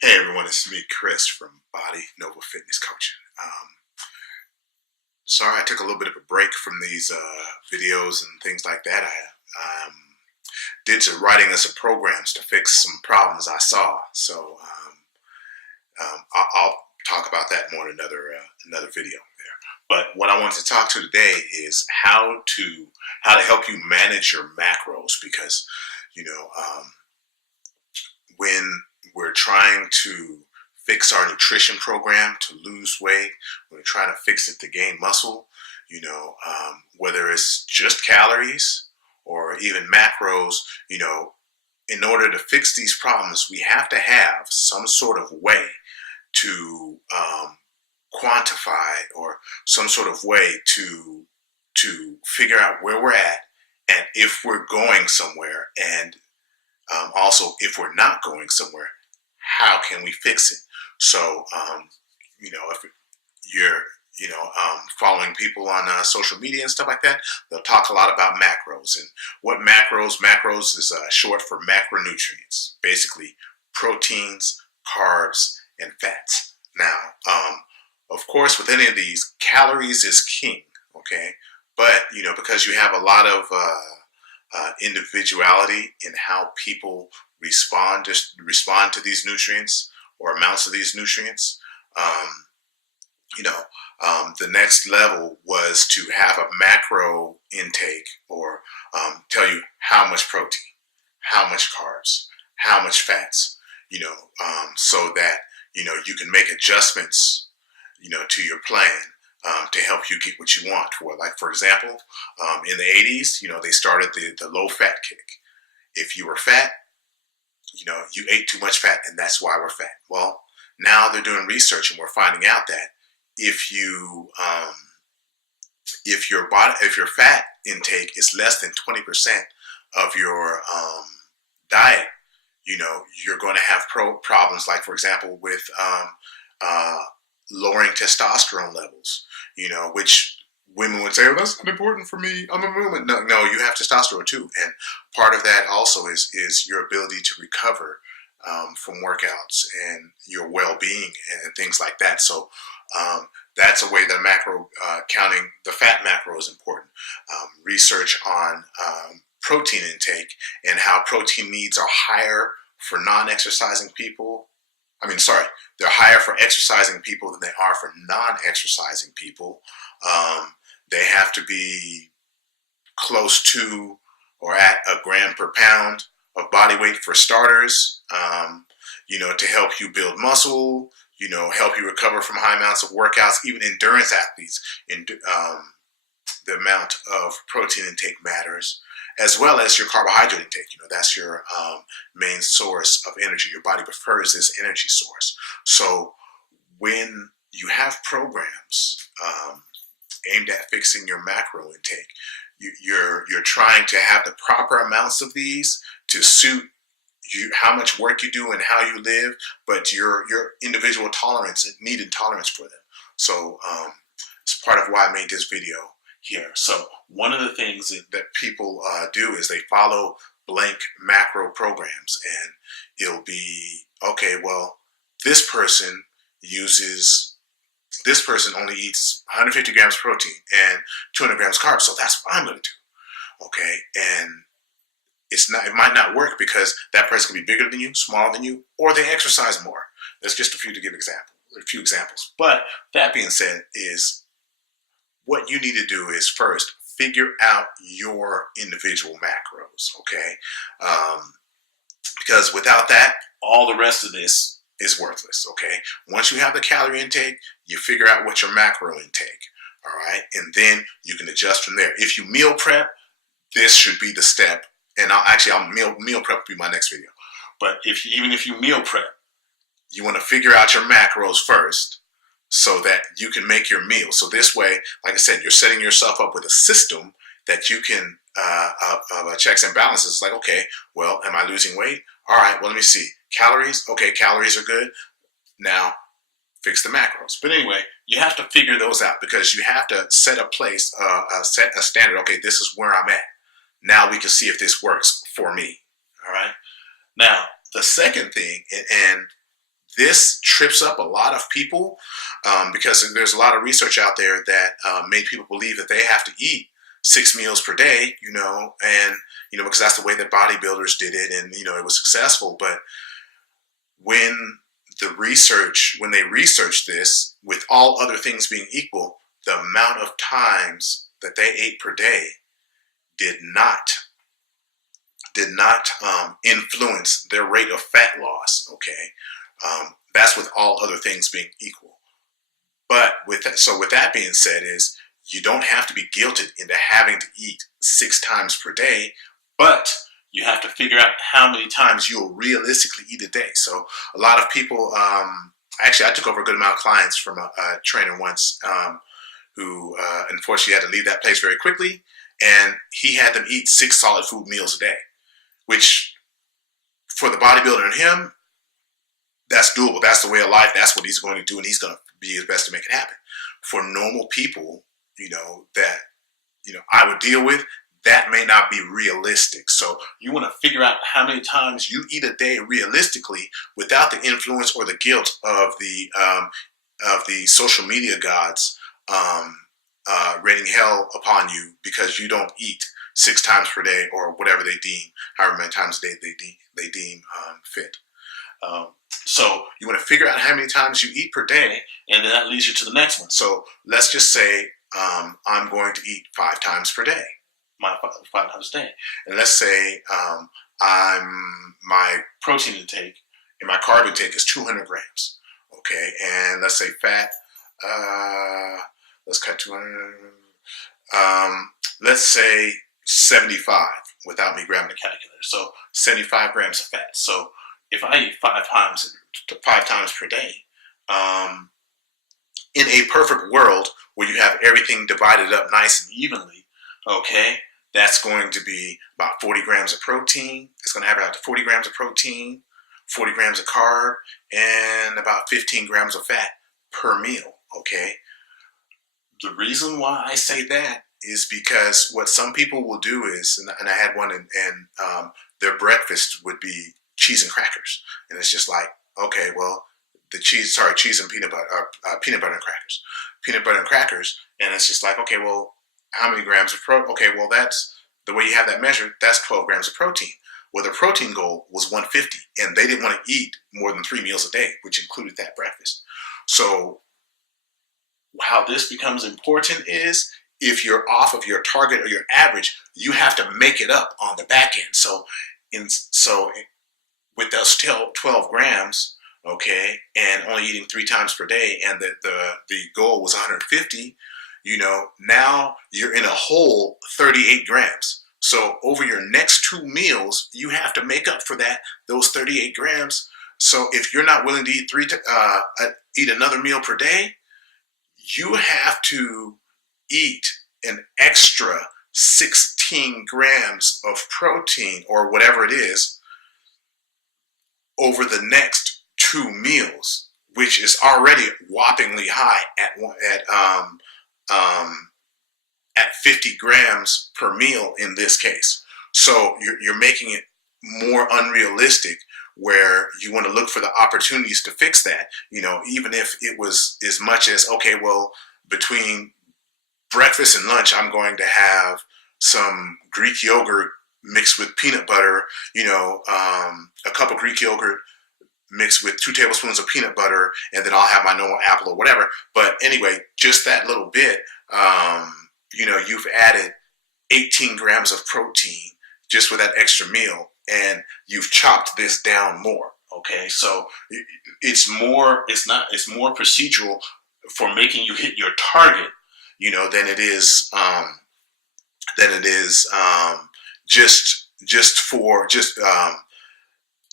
Hey everyone, it's me, Chris from Body Nova Fitness Coaching. Sorry I took a little bit of a break from these videos and things like that. I did some writing of some programs to fix some problems I saw. I'll talk about that more in another video there. But what I want to talk to today is how to help you manage your macros because you know when we're trying to fix our nutrition program to lose weight, we're trying to fix it to gain muscle, whether it's just calories or even macros, in order to fix these problems, we have to have some sort of way to quantify or some sort of way to figure out where we're at and if we're going somewhere and also if we're not going somewhere, how can we fix it? So, if you're, following people on social media and stuff like that, they'll talk a lot about macros and what macros is short for macronutrients, basically proteins, carbs, and fats. Now, of course, with any of these, calories is king, okay? But, because you have a lot of individuality in how people respond to these nutrients or amounts of these nutrients. The next level was to have a macro intake or tell you how much protein, how much carbs, how much fats, so that, you can make adjustments, to your plan to help you get what you want. For example, in the 80s, they started the low fat kick. If you were fat, you ate too much fat and that's why we're fat. Well, now they're doing research and we're finding out that if your fat intake is less than 20% of your diet, you're going to have problems like, for example, with lowering testosterone levels, which women would say, "Oh, that's not important for me. I'm a woman." No, you have testosterone too, and part of that also is your ability to recover from workouts and your well-being and things like that. So that's a way that macro counting the fat macro is important. Research on protein intake and how protein needs are higher for non-exercising people. They're higher for exercising people than they are for non-exercising people. They have to be close to or at a gram per pound of body weight for starters, to help you build muscle, help you recover from high amounts of workouts. Even endurance athletes, the amount of protein intake matters, as well as your carbohydrate intake. That's your main source of energy. Your body prefers this energy source. So when you have programs aimed at fixing your macro intake, you're trying to have the proper amounts of these to suit you, how much work you do and how you live, but your individual needed tolerance for them. So it's part of why I made this video here. So one of the things that people do is they follow blank macro programs, and it'll be, okay, well, this person only eats 150 grams protein and 200 grams carbs, so that's what I'm going to do. Okay, and it might not work because that person can be bigger than you, smaller than you, or they exercise more. There's just a few examples. But that being said, is what you need to do is first figure out your individual macros, okay? Because without that, all the rest of this is worthless, okay? Once you have the calorie intake, you figure out what your macro intake, all right? And then you can adjust from there. If you meal prep, this should be the step. And I'll meal prep will be my next video. But even if you meal prep, you want to figure out your macros first so that you can make your meal. So this way, like I said, you're setting yourself up with a system that you can checks and balances. It's like, okay, well, am I losing weight? All right, well, let me see. Calories, okay, calories are good. Now, fix the macros. But anyway, you have to figure those out because you have to set set a standard. Okay, this is where I'm at. Now we can see if this works for me. All right. Now, the second thing, and this trips up a lot of people because there's a lot of research out there that made people believe that they have to eat 6 meals per day, and because that's the way that bodybuilders did it, and it was successful. But when when they researched this, with all other things being equal, the amount of times that they ate per day did not influence their rate of fat loss. Okay, that's with all other things being equal. But with that being said, is you don't have to be guilted into having to eat 6 times per day, but you have to figure out how many times you'll realistically eat a day. So a lot of people, actually, I took over a good amount of clients from a trainer once who unfortunately had to leave that place very quickly, and he had them eat 6 solid food meals a day, which for the bodybuilder and him, that's doable. That's the way of life. That's what he's going to do, and he's going to be his best to make it happen. For normal people, that I would deal with, that may not be realistic. So you want to figure out how many times you eat a day realistically without the influence or the guilt of the social media gods raining hell upon you because you don't eat 6 times per day or whatever they deem, however many times they deem fit. So you want to figure out how many times you eat per day, and then that leads you to the next one. So let's just say I'm going to eat 5 times per day, 5 times a day. And let's say my protein intake and my carb intake is 200 grams. Okay, and let's say fat, let's cut 200, let's say 75 without me grabbing the calculator. So 75 grams of fat. So if I eat 5 times per day, in a perfect world where you have everything divided up nice and evenly, okay, that's going to be about 40 grams of protein. It's going to average out to 40 grams of protein, 40 grams of carb, and about 15 grams of fat per meal, okay? The reason why I say that is because what some people will do is, and I had one, and their breakfast would be cheese and crackers. And it's just like, okay, well, cheese and peanut butter, peanut butter and crackers. Peanut butter and crackers, and it's just like, okay, well, how many grams of protein? Okay, well, that's the way you have that measured, that's 12 grams of protein. Well, the protein goal was 150, and they didn't want to eat more than 3 meals a day, which included that breakfast. So how this becomes important is if you're off of your target or your average, you have to make it up on the back end. So with those 12 grams, okay, and only eating 3 times per day, and the goal was 150, now you're in a whole 38 grams. So over your next 2 meals, you have to make up for those 38 grams. So if you're not willing to eat another meal per day, you have to eat an extra 16 grams of protein or whatever it is over the next 2 meals, which is already whoppingly high at 50 grams per meal in this case. So you're making it more unrealistic, where you want to look for the opportunities to fix that. Even if it was as much as, okay, well, between breakfast and lunch, I'm going to have some Greek yogurt mixed with peanut butter, a cup of Greek yogurt mixed with 2 tablespoons of peanut butter, and then I'll have my normal apple or whatever. But anyway, just that little bit, you've added 18 grams of protein just with that extra meal, and you've chopped this down more. Okay, so it's more procedural for making you hit your target, than it is just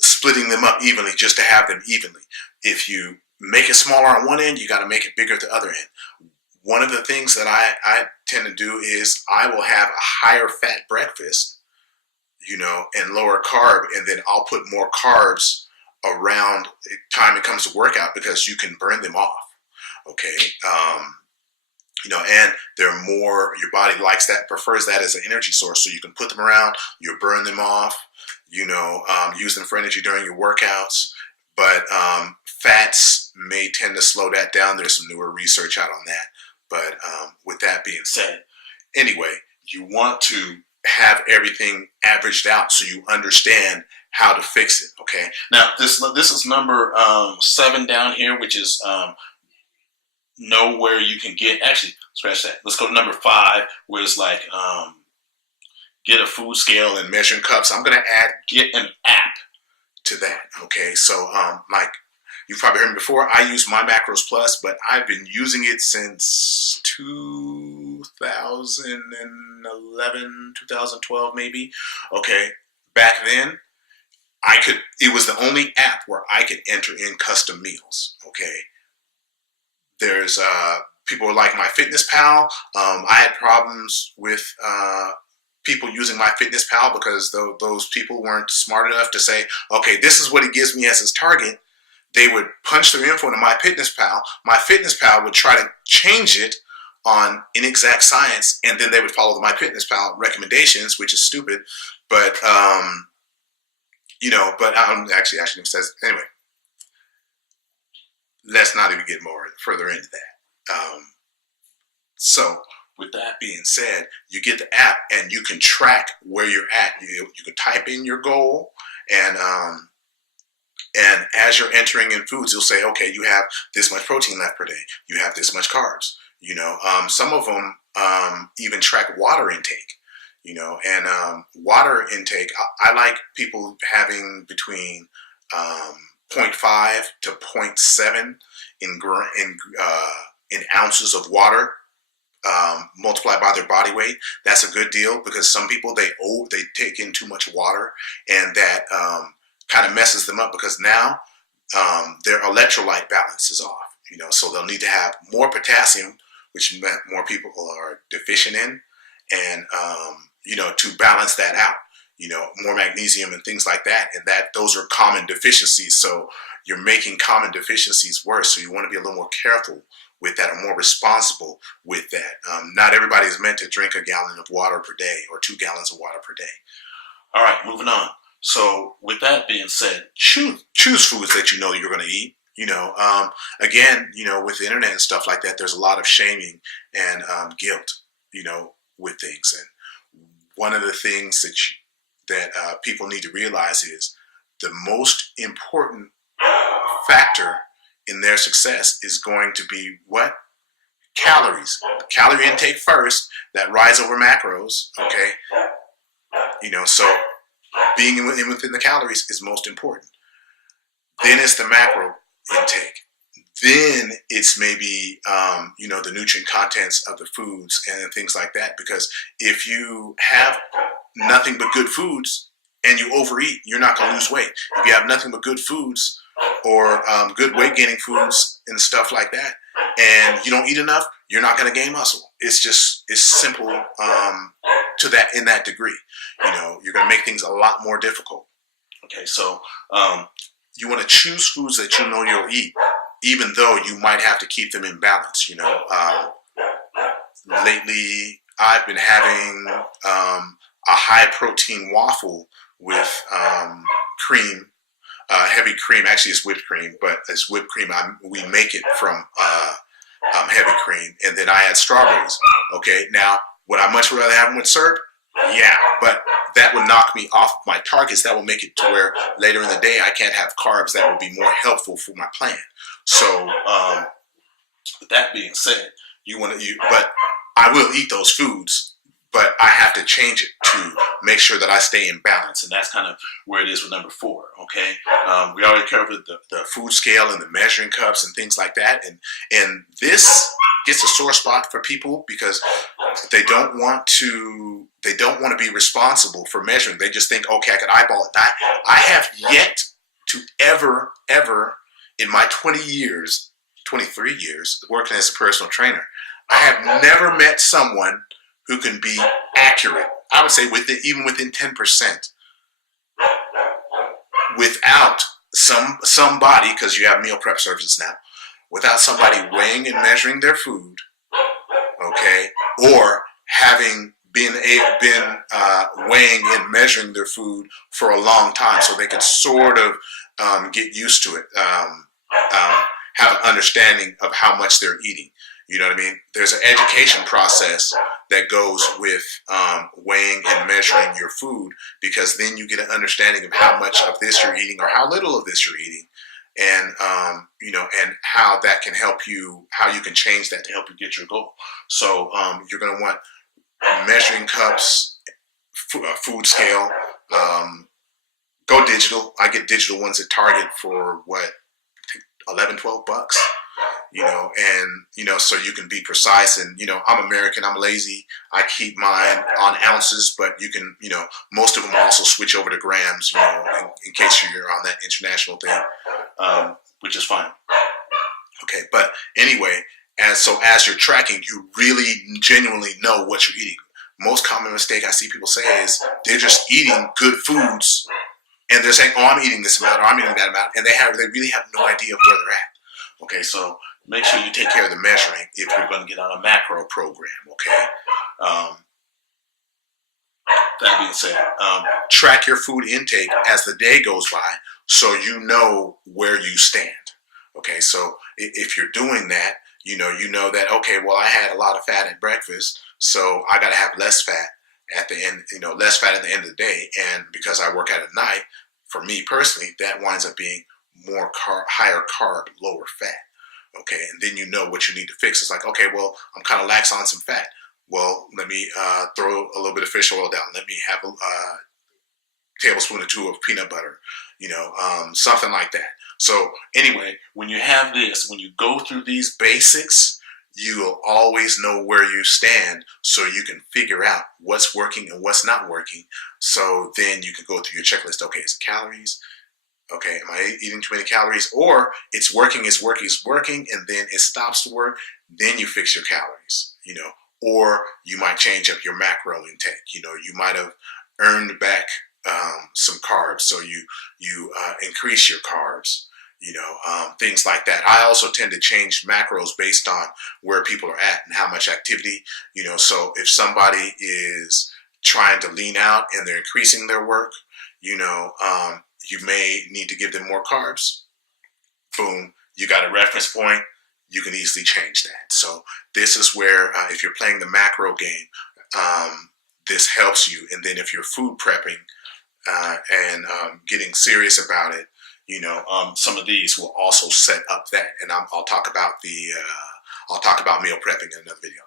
splitting them up evenly just to have them evenly. If you make it smaller on one end, you got to make it bigger at the other end. One of the things that I tend to do is I will have a higher fat breakfast, and lower carb, and then I'll put more carbs around the time it comes to workout because you can burn them off. Okay. And they're more, your body likes that, prefers that as an energy source. So you can put them around, you burn them off, use them for energy during your workouts. But Fats may tend to slow that down. There's some newer research out on that. But with that being said, anyway, you want to have everything averaged out so you understand how to fix it. Okay. Now this is number 7 down here, which is know where you can get. Actually, scratch that. Let's go to number 5, where it's like get a food scale and measuring cups. I'm gonna get an app to that. Okay. So like you've probably heard me before, I use My Macros Plus, but I've been using it since 2011, 2012 maybe. Okay. Back then, it was the only app where I could enter in custom meals. Okay. There's people like MyFitnessPal. I had problems with people using MyFitnessPal because those people weren't smart enough to say, okay, this is what it gives me as its target. They would punch their info into MyFitnessPal. MyFitnessPal would try to change it on Inexact Science, and then they would follow the MyFitnessPal recommendations, which is stupid. But actually it says anyway. Let's not even get further into that. So with that being said, you get the app and you can track where you're at. You can type in your goal, and as you're entering in foods, you'll say, okay, you have this much protein left per day. You have this much carbs. Some of them even track water intake. And water intake, I like people having between 0.5 to 0.7 in ounces of water multiplied by their body weight. That's a good deal, because some people, they take in too much water, and that kind of messes them up, because now their electrolyte balance is off. So they'll need to have more potassium, which more people are deficient in, and to balance that out. More magnesium and things like that, and those are common deficiencies. So you're making common deficiencies worse. So you want to be a little more careful with that, or more responsible with that. Not everybody is meant to drink a gallon of water per day or 2 gallons of water per day. All right, moving on. So with that being said, choose foods that you're going to eat. Again, with the internet and stuff like that, there's a lot of shaming and guilt, with things. And one of the things that people need to realize is the most important factor in their success is going to be what? Calories. Calorie intake first, that rise over macros, okay? So being within the calories is most important. Then it's the macro intake. Then it's maybe, the nutrient contents of the foods and things like that. Because if you have nothing but good foods and you overeat, you're not going to lose weight. If you have nothing but good foods or good weight gaining foods and stuff like that, and you don't eat enough, you're not going to gain muscle. It's simple to that, in that degree. You're going to make things a lot more difficult. Okay, so you want to choose foods that you'll eat, even though you might have to keep them in balance. Lately I've been having a high protein waffle with cream, heavy cream. Actually, it's whipped cream, but it's whipped cream. We make it from heavy cream, and then I add strawberries. Okay, now would I much rather have them with syrup? Yeah, but that would knock me off my targets. That will make it to where later in the day I can't have carbs that would be more helpful for my plan. So, with that being said, but I will eat those foods, but I have to change it to make sure that I stay in balance. And that's kind of where it is with number 4, okay? We already covered the food scale and the measuring cups and things like that. And this gets a sore spot for people because they don't want to be responsible for measuring. They just think, okay, I could eyeball it. I have yet to ever, in my 23 years working as a personal trainer, I have never met someone who can be accurate. I would say even within 10%, without somebody, because you have meal prep services now, without somebody weighing and measuring their food, okay, or having been weighing and measuring their food for a long time, so they could sort of get used to it. have an understanding of how much they're eating. You know what I mean? There's an education process that goes with weighing and measuring your food, because then you get an understanding of how much of this you're eating or how little of this you're eating, and and how that can help you, how you can change that to help you get your goal. So you're going to want measuring cups, food scale. Go digital. I get digital ones at Target for what, 11, $12, and so you can be precise. And I'm American, I'm lazy, I keep mine on ounces, but you can, most of them also switch over to grams, in case you're on that international thing, which is fine. Okay, but anyway, as you're tracking, you really genuinely know what you're eating. Most common mistake I see people say is they're just eating good foods, and they're saying, "Oh, I'm eating this amount, or I'm eating that amount," and they really have no idea of where they're at. Okay, so make sure you take care of the measuring if you're going to get on a macro program. Okay. That being said, track your food intake as the day goes by, so you know where you stand. Okay, so if you're doing that, you know that, okay, well, I had a lot of fat at breakfast, so I got to have less fat at the end, less fat at the end of the day. And because I work out at night, for me personally, that winds up being more higher carb, lower fat. Okay, and then you know what you need to fix. It's like, okay, well, I'm kind of lax on some fat. Well, let me throw a little bit of fish oil down. Let me have a tablespoon or two of peanut butter, something like that. So anyway, when you have this, when you go through these basics, you'll always know where you stand, so you can figure out what's working and what's not working. So then you can go through your checklist. Okay, is it calories? Okay, am I eating too many calories? Or it's working, and then it stops to work. Then you fix your calories, or you might change up your macro intake. You might have earned back some carbs, so you increase your carbs. Things like that. I also tend to change macros based on where people are at and how much activity. So if somebody is trying to lean out and they're increasing their work, you may need to give them more carbs. Boom, you got a reference point. You can easily change that. So this is where, if you're playing the macro game, this helps you. And then if you're food prepping and getting serious about it, some of these will also set up that. And I'll talk about meal prepping in another video.